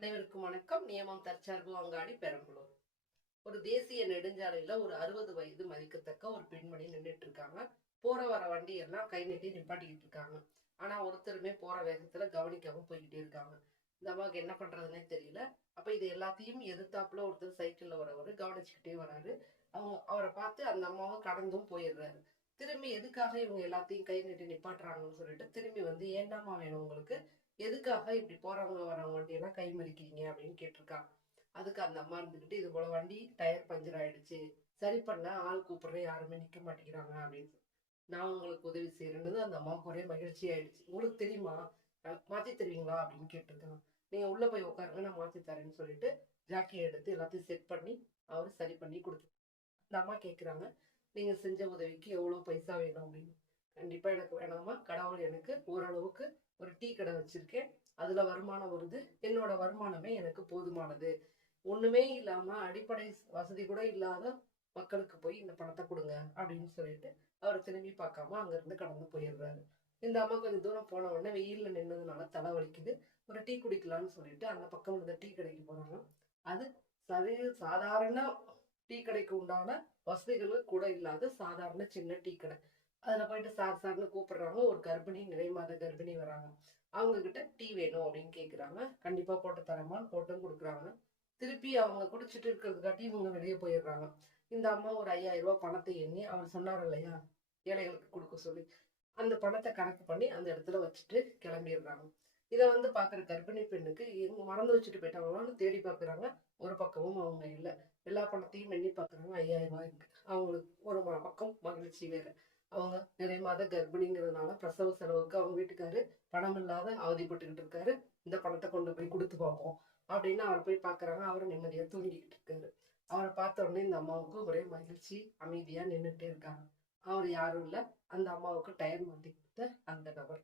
அனைவருக்கும் வணக்கம். நியமம் தற்சார்பு அங்காடி பெரம்பலூர். ஒரு தேசிய நெடுஞ்சாலையில ஒரு 60 வயது மதிக்கத்தக்க ஒரு பெண்மணி நின்றுட்டு இருக்காங்க. போற வர வண்டி எல்லாம் கை நீட்டி நிப்பாட்டிக்கிட்டு இருக்காங்க. ஆனா ஒருத்தருமே போற வேகத்துல கவனிக்காம போய்கிட்டே இருக்காங்க. இந்த அம்மாவுக்கு என்ன பண்றதுன்னே தெரியல. அப்ப இது எல்லாத்தையும் எதிர்த்தாப்புல ஒருத்தர் சைக்கிள்ல வரவரு கவனிச்சுக்கிட்டே வராரு. அவரை பார்த்து அந்த அம்மாவை கடந்தும் போயிடுறாரு. திரும்பி எதுக்காக இவங்க எல்லாத்தையும் கை நீட்டி நிப்பாட்டுறாங்கன்னு சொல்லிட்டு திரும்பி வந்து ஏண்டாமா வேணும் உங்களுக்கு, எதுக்காக இப்படி போறவங்க வரவங்க வண்டியெல்லாம் கை மறிக்கிறீங்க அப்படின்னு கேட்டிருக்காங்க. அதுக்கு அந்த அம்மா இருந்துகிட்டு, இது போல வண்டி டயர் பஞ்சர் ஆயிடுச்சு, சரி பண்ண ஆள் கூப்பிடுறேன், யாருமே நிக்க மாட்டேங்கிறாங்க அப்படின்னு நான் உங்களுக்கு உதவி செய்யறது. அந்த அம்மாவுக்கு ஒரே மகிழ்ச்சி ஆயிடுச்சு. உங்களுக்கு தெரியுமா, மாத்தி தருவீங்களா அப்படின்னு கேட்டிருக்காங்க. நீங்க உள்ள போய் உட்காருங்க, நான் மாத்தி தரேன்னு சொல்லிட்டு ஜாக்கியை எடுத்து எல்லாத்தையும் செட் பண்ணி அவரு சரி பண்ணி கொடுத்து அந்த அம்மா கேட்குறாங்க, நீங்க செஞ்ச உதவிக்கு எவ்வளவு பைசா வேணும் அப்படின்னு. கண்டிப்பா எனக்கு வேணாமா, கடவுள் எனக்கு ஓரளவுக்கு ஒரு டீ கடை வச்சிருக்கேன், அதுல வருமானம் வருது, என்னோட வருமானமே எனக்கு போதுமானது, ஒண்ணுமே இல்லாம அடிப்படை வசதி கூட இல்லாத மக்களுக்கு போய் இந்த பணத்தை கொடுங்க அப்படின்னு சொல்லிட்டு அவர் திரும்பி பார்க்காம அங்க இருந்து கடந்து போயிடுறாரு. இந்த அம்மா கொஞ்சம் தூரம் போன உடனே வெயில்ல நின்னதுனால தலை வலிக்குது, ஒரு டீ குடிக்கலாம்னு சொல்லிட்டு அந்த பக்கம் இருந்த டீ கடைக்கு போறாங்க. அது சாதாரண டீ கடைக்கு உண்டான வசதிகள் கூட இல்லாத சாதாரண சின்ன டீ கடை. அதுல போயிட்டு சார் சார்னு கூப்பிடுறாங்க. ஒரு கர்ப்பிணி, நிறைமாத கர்ப்பிணி வராங்க. அவங்க கிட்ட டீ வேணும் அப்படின்னு கேக்குறாங்க. கண்டிப்பா போட்டு தரேம்மான்னு போட்டும் கொடுக்குறாங்க. திருப்பி அவங்க குடிச்சிட்டு இருக்கிறதுக்காட்டி இவங்க வெளியே போயிடுறாங்க. இந்த அம்மா ஒரு 5000 ரூபாய் பணத்தை எண்ணி, அவர் சொன்னார் இல்லையா ஏழைகளுக்கு கொடுக்க சொல்லி, அந்த பணத்தை கணக்கு பண்ணி அந்த இடத்துல வச்சுட்டு கிளம்பிடுறாங்க. இதை வந்து பாக்குற கர்ப்பிணி பெண்ணுக்கு இவங்க மறந்து வச்சுட்டு போயிட்டாங்களான்னு தேடி பாக்குறாங்க. ஒரு பக்கமும் அவங்க இல்லை. எல்லா பணத்தையும் எண்ணி பாக்குறாங்க, 5000 ரூபாய் இருக்கு. அவங்களுக்கு ஒரு பக்கம் மகிழ்ச்சி வேற. அவங்க நிறைமாத கர்ப்பிணிங்கிறதுனால பிரசவ செலவுக்கு அவங்க வீட்டுக்காரு பணம் இல்லாத அவதிப்பட்டுக்கிட்டு இருக்காரு. இந்த பணத்தை கொண்டு போய் கொடுத்து பார்ப்போம் அப்படின்னு அவர் போய் பாக்குறாங்க. அவர் நிம்மதியா தூங்கிக்கிட்டு இருக்காரு. அவரை பார்த்த உடனே இந்த அம்மாவுக்கு ஒரே மகிழ்ச்சி, அமைதியா நின்றுட்டே இருக்காங்க. அவர் யாரும் இல்ல, அந்த அம்மாவுக்கு டயர் மாத்தி கொடுத்த அந்த நபர்.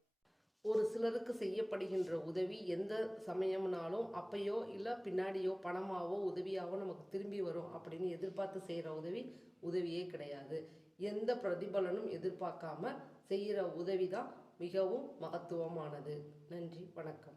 ஒரு சிலருக்கு செய்யப்படுகின்ற உதவி எந்த சமயம்னாலும் அப்பயோ இல்லை பின்னாடியோ பணமாவோ உதவியாவோ நமக்கு திரும்பி வரும் அப்படின்னு எதிர்பார்த்து செய்கிற உதவி உதவியே கிடையாது. எந்த பிரதிபலனும் எதிர்பார்க்காம செய்கிற உதவி தான் மிகவும் மகத்துவமானது. நன்றி, வணக்கம்.